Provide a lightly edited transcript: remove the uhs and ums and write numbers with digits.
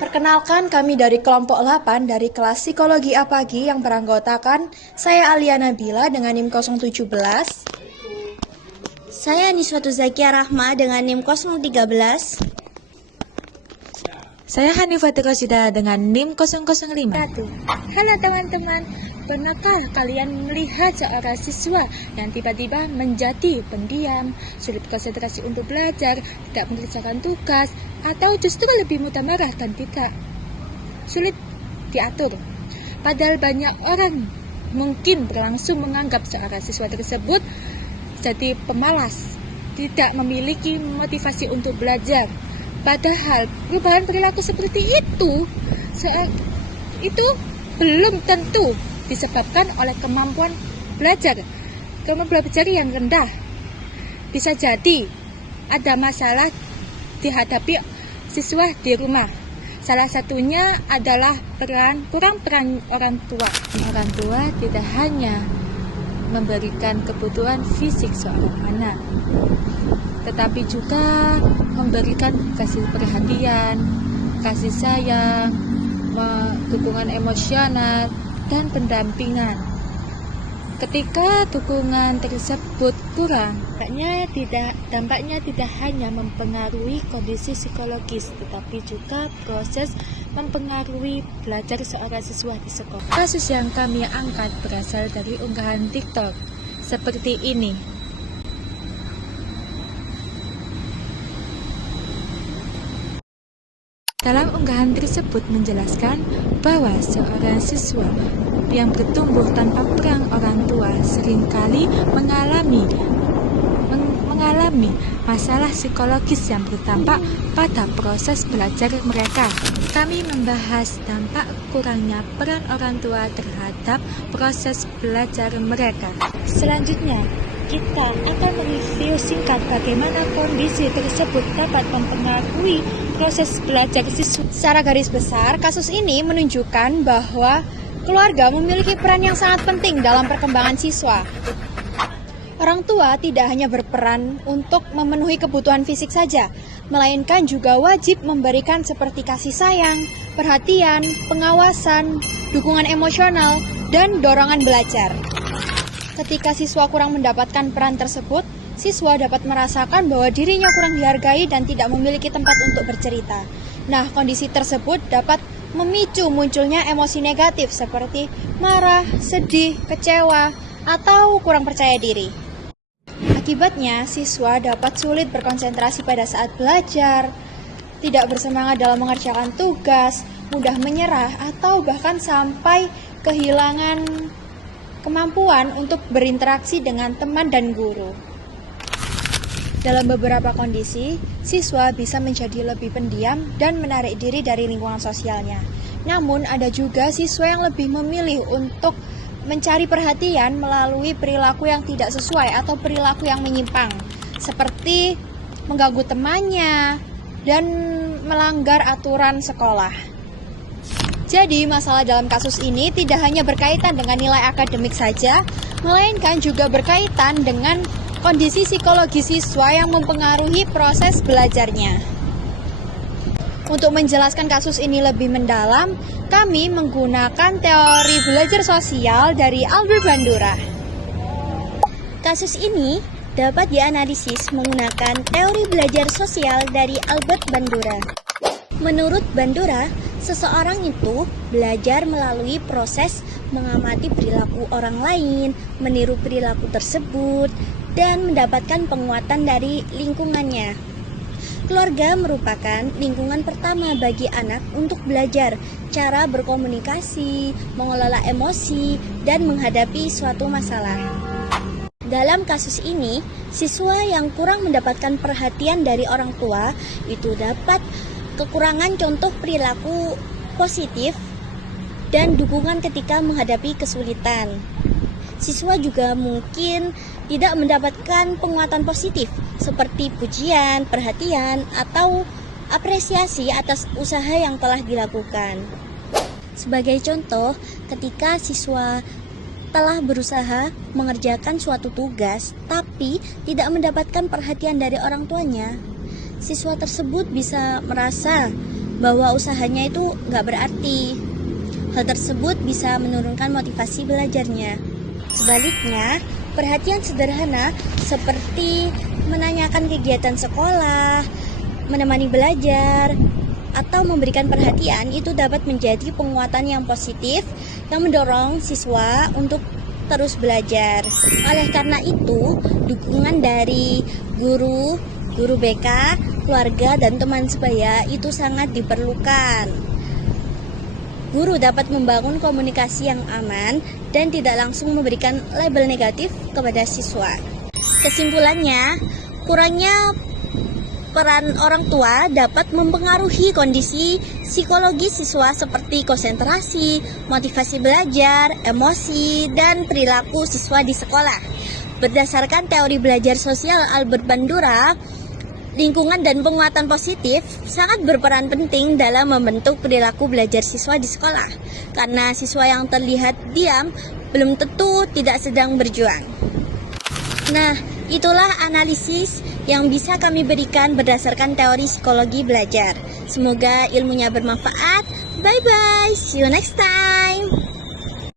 Perkenalkan, kami dari kelompok 8 dari kelas Psikologi A Pagi yang beranggotakan saya Alia Nabila dengan NIM 017. Saya Niswatu Zakia Rahma dengan NIM 013. Saya Hanifati Rosida dengan NIM 005. Halo teman-teman, pernahkah kalian melihat seorang siswa yang tiba-tiba menjadi pendiam, sulit konsentrasi untuk belajar, tidak mengerjakan tugas, atau justru lebih mudah marah dan tidak sulit diatur? Padahal banyak orang mungkin berlangsung menganggap seorang siswa tersebut jadi pemalas, tidak memiliki motivasi untuk belajar. Padahal perubahan perilaku seperti itu belum tentu disebabkan oleh kemampuan belajar yang rendah. Bisa jadi ada masalah dihadapi siswa di rumah. Salah satunya adalah kurang peran orang tua. Orang tua tidak hanya memberikan kebutuhan fisik seorang anak, tetapi juga memberikan kasih perhatian, kasih sayang, dukungan emosional, dan pendampingan. Ketika dukungan tersebut kurang, dampaknya tidak hanya mempengaruhi kondisi psikologis, tetapi juga proses mempengaruhi belajar seorang siswa di sekolah. Kasus yang kami angkat berasal dari unggahan TikTok seperti ini. Dalam unggahan tersebut menjelaskan bahwa seorang siswa yang bertumbuh tanpa peran orang tua seringkali mengalami masalah psikologis yang berdampak pada proses belajar mereka. Kami membahas dampak kurangnya peran orang tua terhadap proses belajar mereka. Selanjutnya, kita akan mereview singkat bagaimana kondisi tersebut dapat mempengaruhi proses belajar siswa. Secara garis besar, kasus ini menunjukkan bahwa keluarga memiliki peran yang sangat penting dalam perkembangan siswa. Orang tua tidak hanya berperan untuk memenuhi kebutuhan fisik saja, melainkan juga wajib memberikan seperti kasih sayang, perhatian, pengawasan, dukungan emosional, dan dorongan belajar. Ketika siswa kurang mendapatkan peran tersebut, siswa dapat merasakan bahwa dirinya kurang dihargai dan tidak memiliki tempat untuk bercerita. Nah, kondisi tersebut dapat memicu munculnya emosi negatif seperti marah, sedih, kecewa, atau kurang percaya diri. Akibatnya, siswa dapat sulit berkonsentrasi pada saat belajar, tidak bersemangat dalam mengerjakan tugas, mudah menyerah, atau bahkan sampai kehilangan kemampuan untuk berinteraksi dengan teman dan guru. Dalam beberapa kondisi, siswa bisa menjadi lebih pendiam dan menarik diri dari lingkungan sosialnya. Namun, ada juga siswa yang lebih memilih untuk mencari perhatian melalui perilaku yang tidak sesuai atau perilaku yang menyimpang, seperti mengganggu temannya dan melanggar aturan sekolah. Jadi, masalah dalam kasus ini tidak hanya berkaitan dengan nilai akademik saja, melainkan juga berkaitan dengan kondisi psikologi siswa yang mempengaruhi proses belajarnya. Untuk menjelaskan kasus ini lebih mendalam, kami menggunakan teori belajar sosial dari Albert Bandura. Kasus ini dapat dianalisis menggunakan teori belajar sosial dari Albert Bandura. Menurut Bandura, seseorang itu belajar melalui proses mengamati perilaku orang lain, meniru perilaku tersebut, dan mendapatkan penguatan dari lingkungannya. Keluarga merupakan lingkungan pertama bagi anak untuk belajar cara berkomunikasi, mengelola emosi, dan menghadapi suatu masalah. Dalam kasus ini, siswa yang kurang mendapatkan perhatian dari orang tua itu dapat kekurangan contoh perilaku positif dan dukungan ketika menghadapi kesulitan. Siswa juga mungkin tidak mendapatkan penguatan positif seperti pujian, perhatian, atau apresiasi atas usaha yang telah dilakukan. Sebagai contoh, ketika siswa telah berusaha mengerjakan suatu tugas tapi tidak mendapatkan perhatian dari orang tuanya, siswa tersebut bisa merasa bahwa usahanya itu nggak berarti. Hal tersebut bisa menurunkan motivasi belajarnya. Sebaliknya, perhatian sederhana seperti menanyakan kegiatan sekolah, menemani belajar, atau memberikan perhatian itu dapat menjadi penguatan yang positif yang mendorong siswa untuk terus belajar. Oleh karena itu, dukungan dari guru BK, keluarga, dan teman sebaya itu sangat diperlukan. Guru dapat membangun komunikasi yang aman dan tidak langsung memberikan label negatif kepada siswa. Kesimpulannya, kurangnya peran orang tua dapat mempengaruhi kondisi psikologi siswa seperti konsentrasi, motivasi belajar, emosi, dan perilaku siswa di sekolah. Berdasarkan teori belajar sosial Albert Bandura, lingkungan dan penguatan positif sangat berperan penting dalam membentuk perilaku belajar siswa di sekolah. Karena siswa yang terlihat diam belum tentu tidak sedang berjuang. Nah, itulah analisis yang bisa kami berikan berdasarkan teori psikologi belajar. Semoga ilmunya bermanfaat. Bye-bye, see you next time.